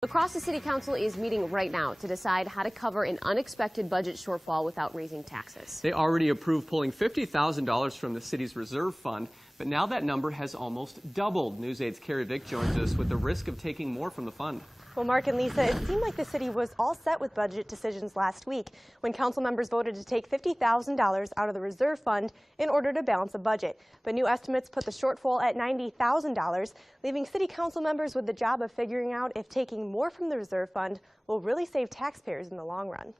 The Crosse City Council is meeting right now to decide how to cover an unexpected budget shortfall without raising taxes. They already approved pulling $50,000 from the city's reserve fund, but now that number has almost doubled. News 8's Carrie Vick joins us with the risk of taking more from the fund. Well, Mark and Lisa, it seemed like the city was all set with budget decisions last week when council members voted to take $50,000 out of the reserve fund in order to balance a budget. But new estimates put the shortfall at $90,000, leaving city council members with the job of figuring out if taking more from the reserve fund will really save taxpayers in the long run.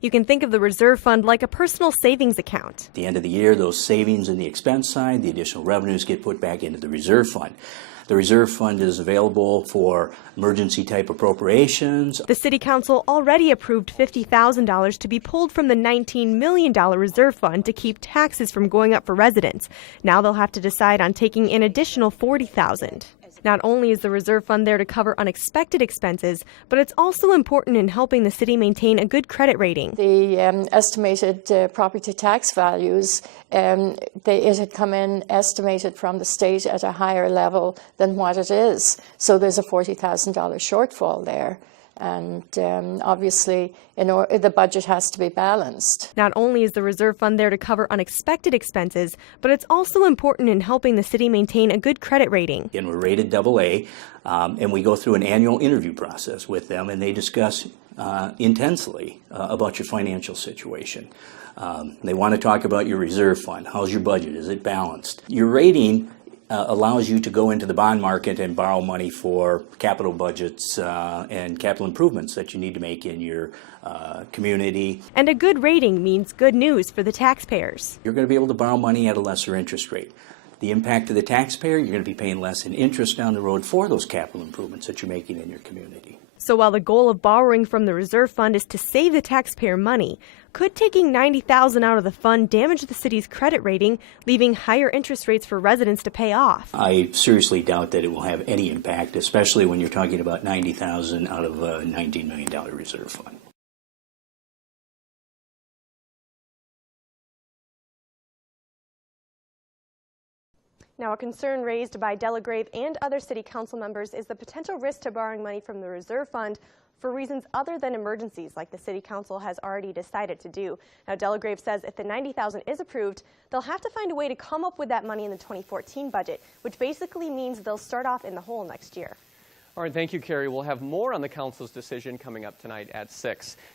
You can think of the reserve fund like a personal savings account. At the end of the year, those savings in the expense side, the additional revenues get put back into the reserve fund. The reserve fund is available for emergency type appropriations. The city council already approved $50,000 to be pulled from the $19 million reserve fund to keep taxes from going up for residents. Now they'll have to decide on taking an additional $40,000. Not only is the reserve fund there to cover unexpected expenses, but it's also important in helping the city maintain a good credit rating. The estimated property tax values, it had come in estimated from the state at a higher level than what it is. So there's a $40,000 shortfall there. And obviously, the budget has to be balanced. Not only is the reserve fund there to cover unexpected expenses, but it's also important in helping the city maintain a good credit rating. And we're rated AA, and we go through an annual interview process with them, and they discuss intensely about your financial situation. They want to talk about your reserve fund. How's your budget? Is it balanced? Your rating allows you to go into the bond market and borrow money for capital budgets and capital improvements that you need to make in your community. And a good rating means good news for the taxpayers. You're going to be able to borrow money at a lesser interest rate. The impact to the taxpayer, you're going to be paying less in interest down the road for those capital improvements that you're making in your community. So while the goal of borrowing from the reserve fund is to save the taxpayer money, could taking $90,000 out of the fund damage the city's credit rating, leaving higher interest rates for residents to pay off? I seriously doubt that it will have any impact, especially when you're talking about $90,000 out of a $19 million reserve fund. Now, a concern raised by Delagrave and other city council members is the potential risk to borrowing money from the reserve fund for reasons other than emergencies, like the city council has already decided to do. Now, Delagrave says if the $90,000 is approved, they'll have to find a way to come up with that money in the 2014 budget, which basically means they'll start off in the hole next year. All right, thank you, Carrie. We'll have more on the council's decision coming up tonight at 6.